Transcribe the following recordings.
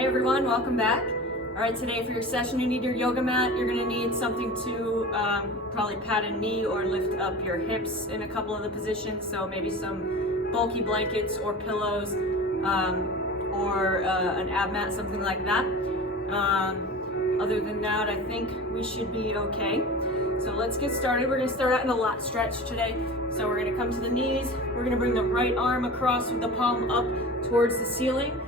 Hey everyone, welcome back. Alright, today for your session you need your yoga mat. You're going to need something to probably pad a knee or lift up your hips in a couple of the positions. So maybe some bulky blankets or pillows or an ab mat, something like that. Other than that, I think we should be okay. So let's get started. We're going to start out in a lat stretch today. So we're going to come to the knees. We're going to bring the right arm across with the palm up towards the ceiling.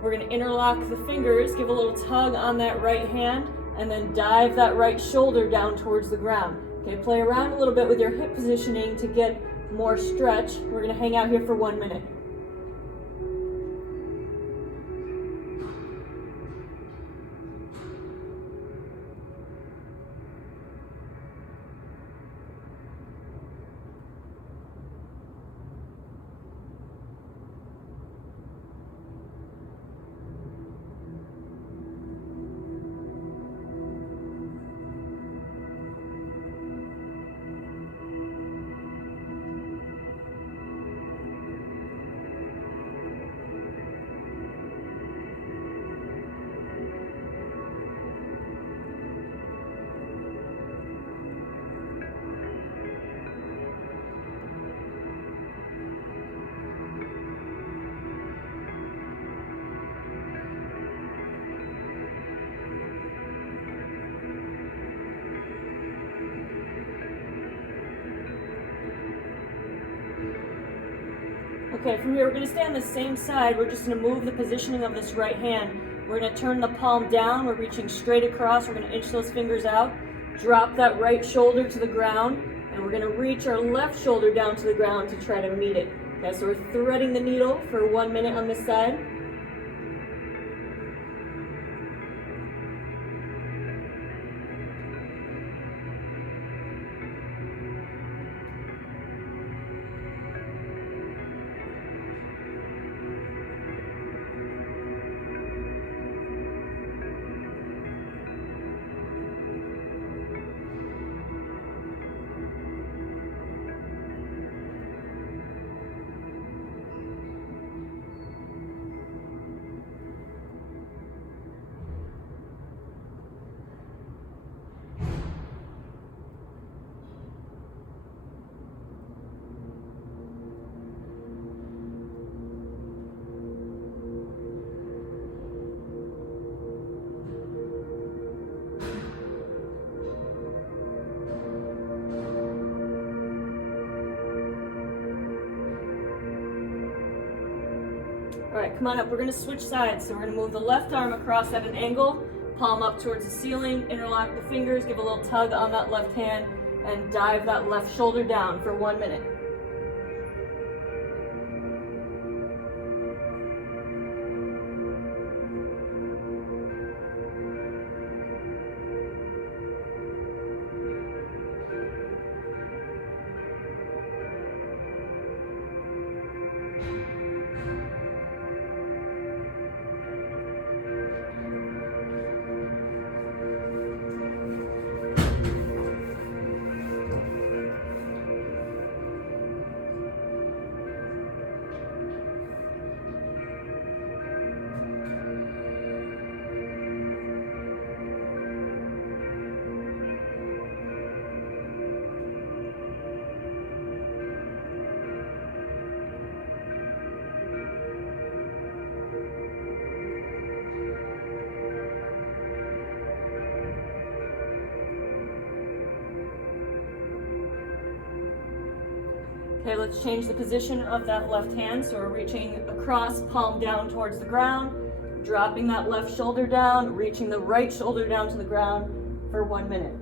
We're going to interlock the fingers, give a little tug on that right hand, and then dive that right shoulder down towards the ground. Okay, play around a little bit with your hip positioning to get more stretch. We're going to hang out here for 1 minute. Okay, from here we're going to stay on the same side. We're just going to move the positioning of this right hand. We're going to turn the palm down. We're reaching straight across. We're going to inch those fingers out. Drop that right shoulder to the ground. And we're going to reach our left shoulder down to the ground to try to meet it. Okay, so we're threading the needle for 1 minute on this side. Alright, come on up. We're going to switch sides. So we're going to move the left arm across at an angle, palm up towards the ceiling, interlock the fingers, give a little tug on that left hand, and dive that left shoulder down for 1 minute. Okay, let's change the position of that left hand. So we're reaching across, palm down towards the ground, dropping that left shoulder down, reaching the right shoulder down to the ground for 1 minute.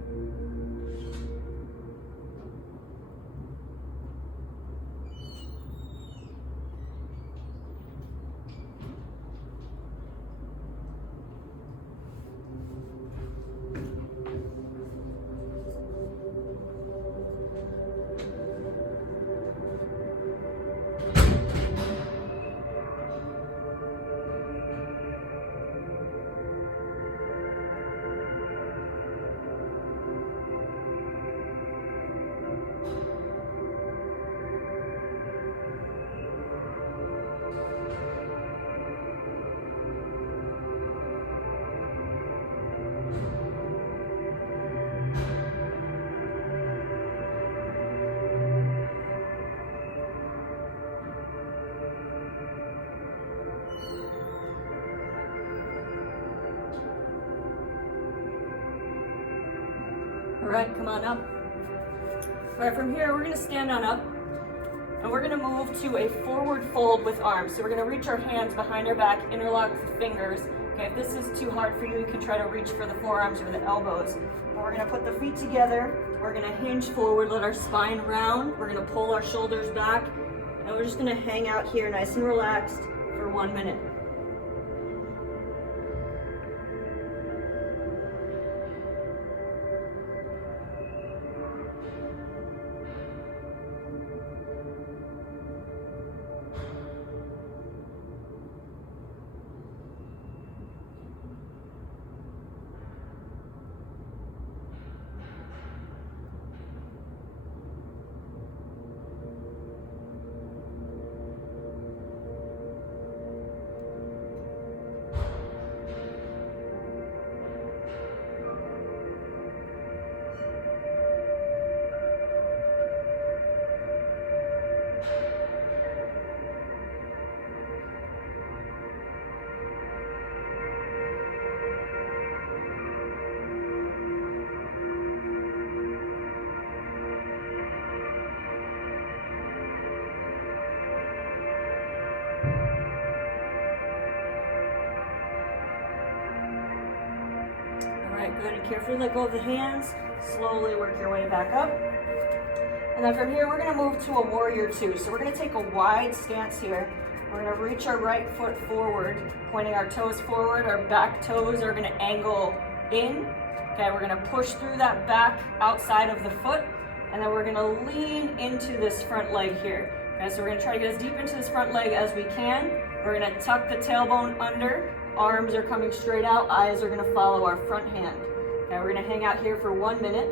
All right, come on up. All right, from here, we're gonna stand on up, and we're gonna move to a forward fold with arms. So we're gonna reach our hands behind our back, interlock the fingers. Okay, if this is too hard for you, you can try to reach for the forearms or the elbows. And we're gonna put the feet together. We're gonna hinge forward, let our spine round. We're gonna pull our shoulders back, and we're just gonna hang out here nice and relaxed for 1 minute. Good, and carefully let go of the hands. Slowly work your way back up. And then from here, we're gonna move to a warrior two. So we're gonna take a wide stance here. We're gonna reach our right foot forward, pointing our toes forward. Our back toes are gonna angle in. Okay, we're gonna push through that back outside of the foot, and then we're gonna lean into this front leg here. Okay, so we're gonna try to get as deep into this front leg as we can. We're gonna tuck the tailbone under. Arms are coming straight out, eyes are gonna follow our front hand. Okay, we're gonna hang out here for 1 minute.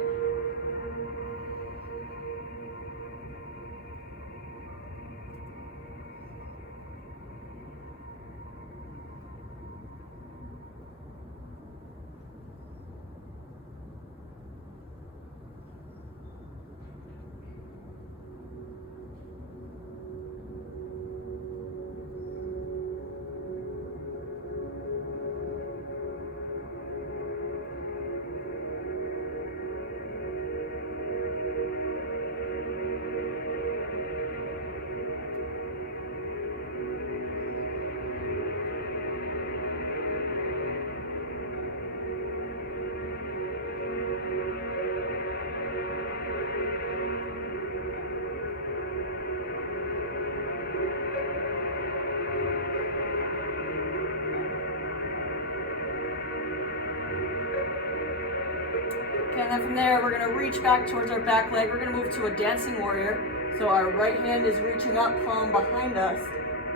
Okay, and then from there, we're gonna reach back towards our back leg. We're gonna move to a dancing warrior. So our right hand is reaching up, palm behind us,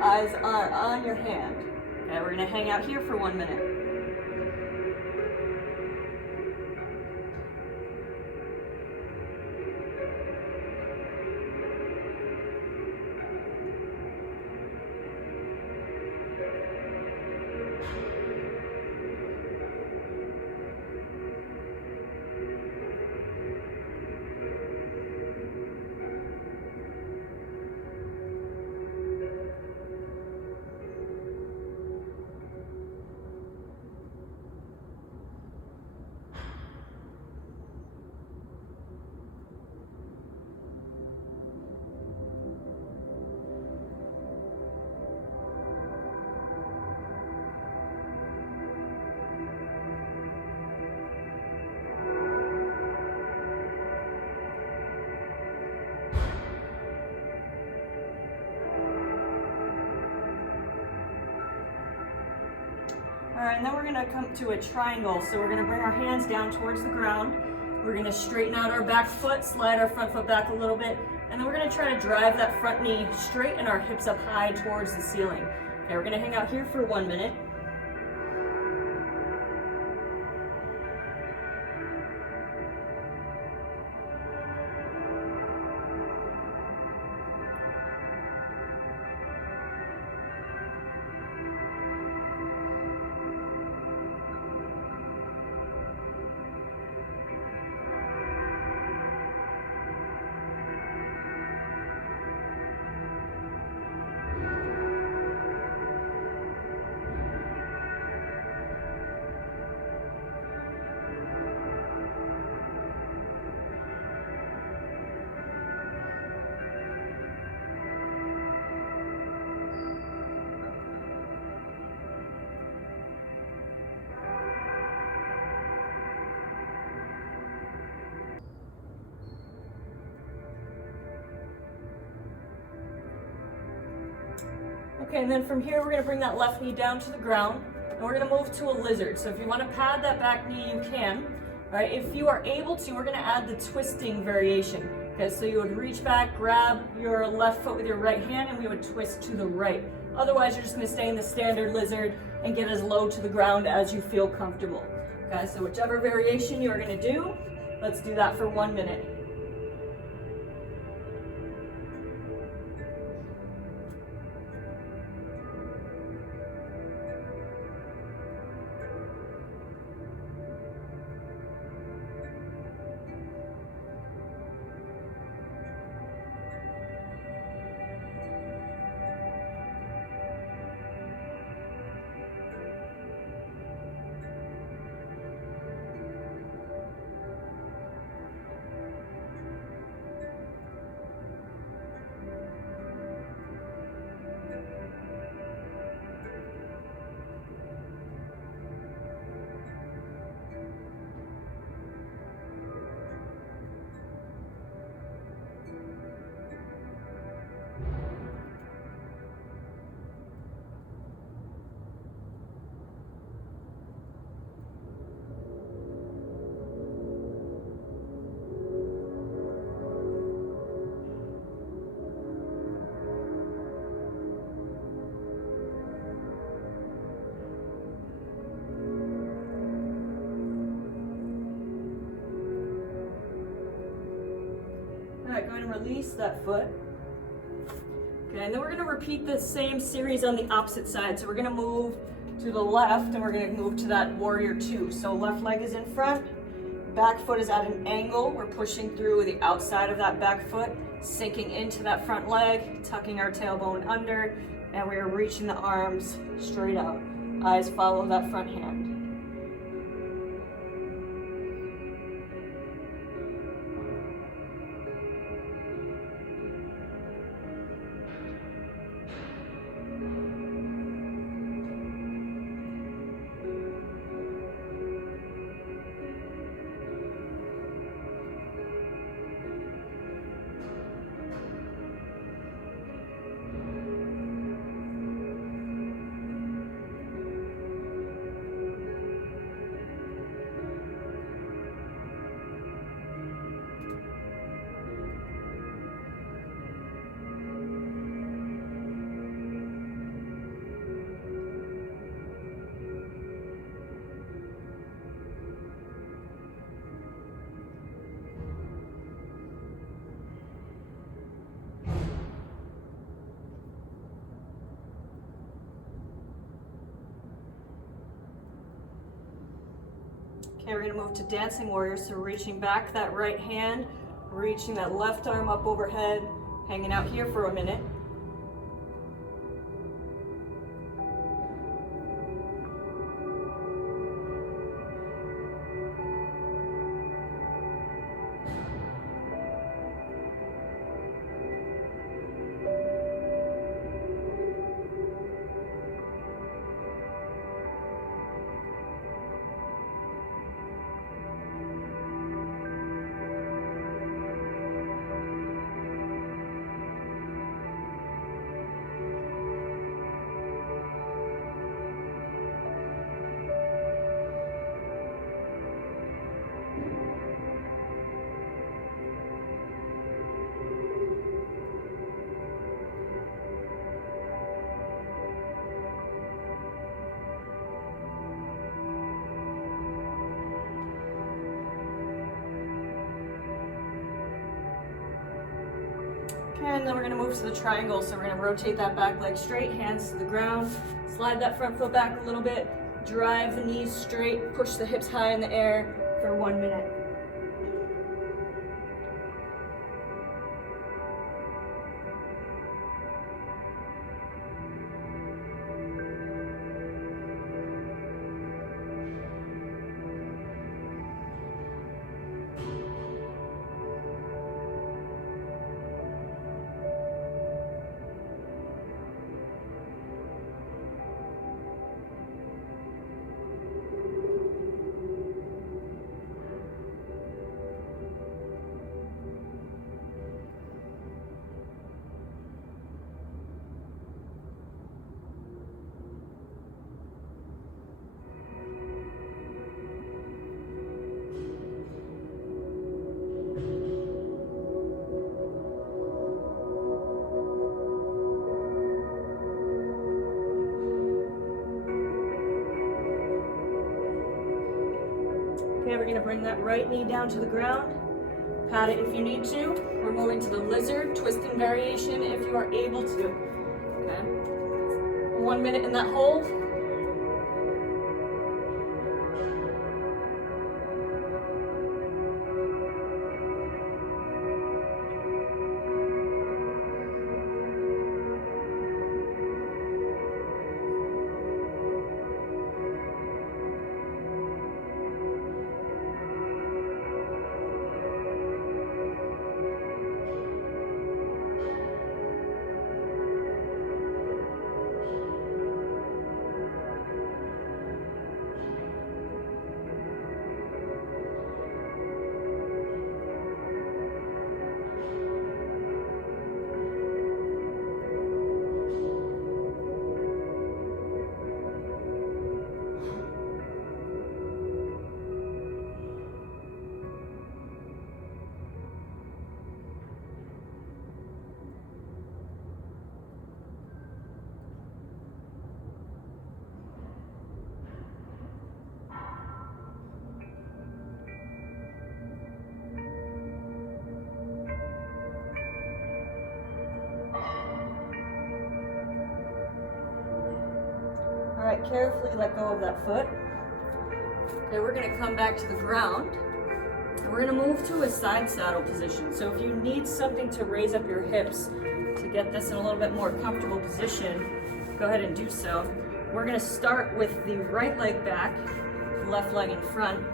eyes on your hand. Okay, we're gonna hang out here for 1 minute. All right, and then we're gonna come to a triangle. So we're gonna bring our hands down towards the ground. We're gonna straighten out our back foot, slide our front foot back a little bit, and then we're gonna try to drive that front knee straight and our hips up high towards the ceiling. Okay, we're gonna hang out here for 1 minute. Okay, and then from here we're gonna bring that left knee down to the ground, and we're gonna move to a lizard. So if you wanna pad that back knee, you can. All right, if you are able to, we're gonna add the twisting variation. Okay, so you would reach back, grab your left foot with your right hand, and we would twist to the right. Otherwise, you're just gonna stay in the standard lizard and get as low to the ground as you feel comfortable. Okay, so whichever variation you are gonna do, let's do that for 1 minute. All right, go ahead and release that foot. Okay, and then we're gonna repeat the same series on the opposite side. So we're gonna move to the left and we're gonna move to that warrior two. So left leg is in front, back foot is at an angle. We're pushing through the outside of that back foot, sinking into that front leg, tucking our tailbone under, and we are reaching the arms straight out. Eyes follow that front hand. Okay, we're gonna move to dancing warrior. So reaching back that right hand, reaching that left arm up overhead, hanging out here for a minute. And then we're gonna move to the triangle. So we're gonna rotate that back leg straight, hands to the ground, slide that front foot back a little bit, drive the knees straight, push the hips high in the air for 1 minute. Okay, we're gonna bring that right knee down to the ground. Pat it if you need to. We're moving to the lizard twisting variation if you are able to. Okay. 1 minute in that hold. All right, carefully let go of that foot. Okay, we're gonna come back to the ground. And we're gonna move to a side saddle position. So if you need something to raise up your hips to get this in a little bit more comfortable position, go ahead and do so. We're gonna start with the right leg back, left leg in front.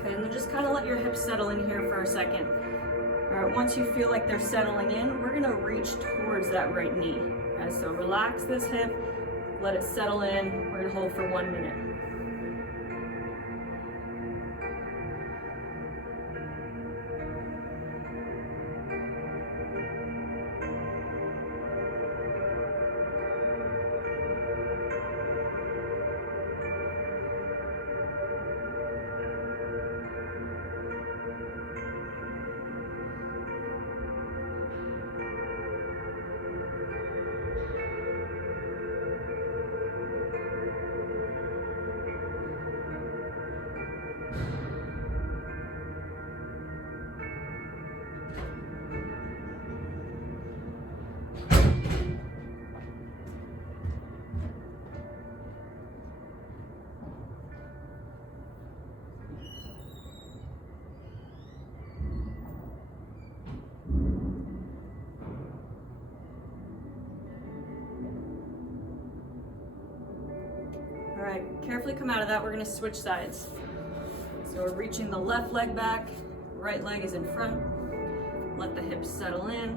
Okay, and then just kind of let your hips settle in here for a second. All right, once you feel like they're settling in, we're gonna reach towards that right knee. Okay, so relax this hip, let it settle in. We're gonna hold for 1 minute. All right, carefully come out of that. We're gonna switch sides. So we're reaching the left leg back, right leg is in front. Let the hips settle in.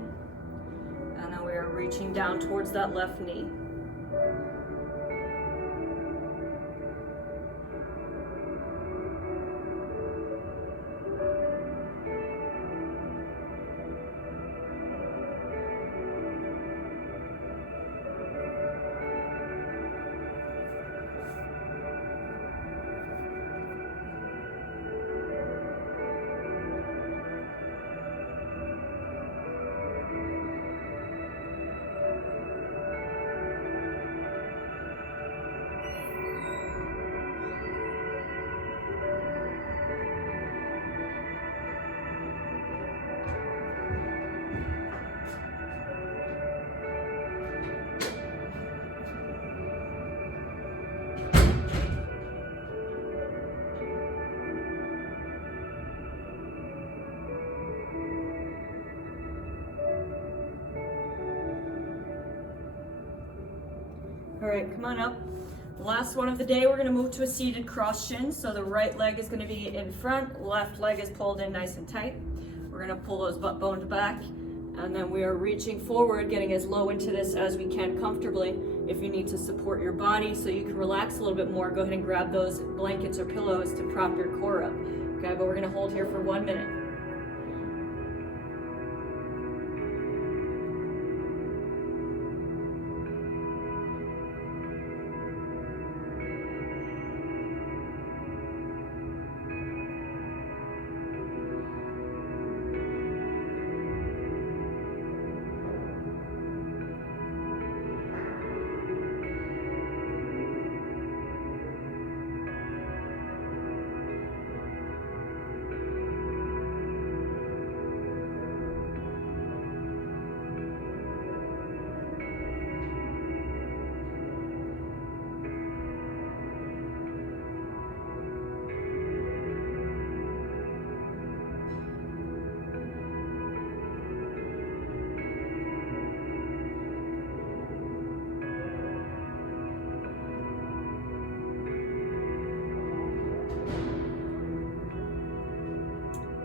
And then we are reaching down towards that left knee. All right, come on up. Last one of the day, we're gonna move to a seated cross shin. So the right leg is gonna be in front, left leg is pulled in nice and tight. We're gonna pull those butt bones back, and then we are reaching forward, getting as low into this as we can comfortably. If you need to support your body so you can relax a little bit more, go ahead and grab those blankets or pillows to prop your core up. Okay, but we're gonna hold here for 1 minute.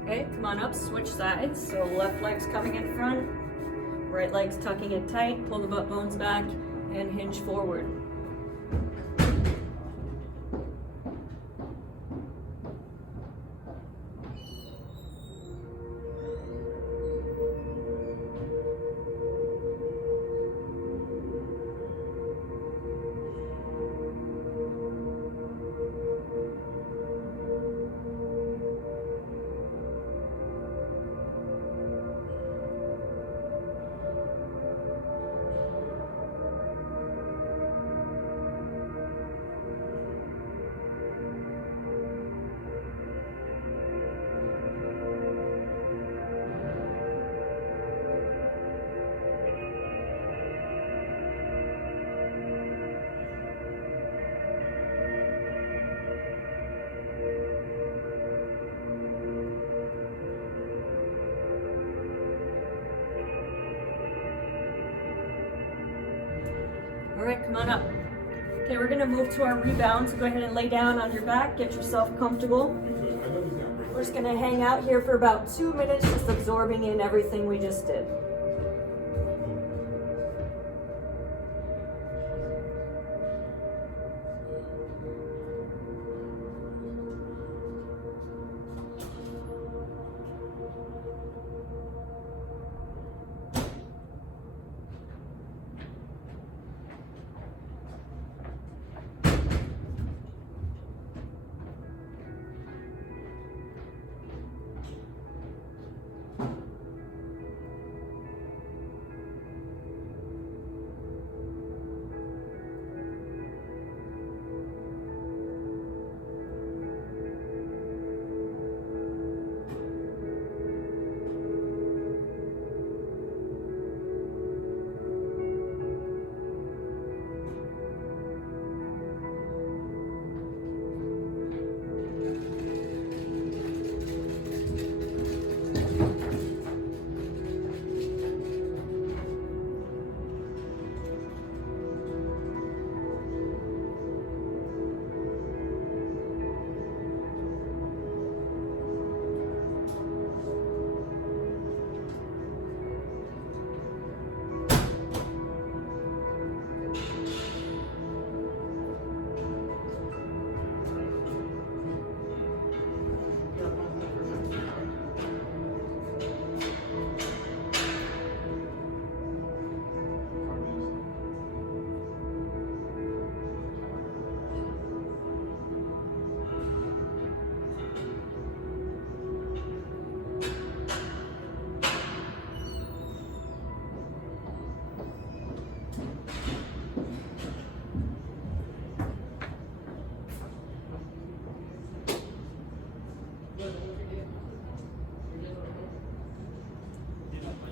Okay, come on up, switch sides. So left leg's coming in front, right leg's tucking it tight, pull the butt bones back, and hinge forward. All right, come on up. Okay, we're gonna move to our rebound, so go ahead and lay down on your back, get yourself comfortable. We're just gonna hang out here for about 2 minutes, just absorbing in everything we just did.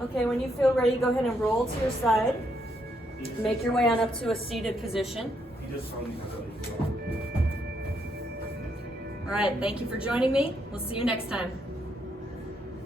Okay, when you feel ready, go ahead and roll to your side. Make your way on up to a seated position. All right, thank you for joining me. We'll see you next time.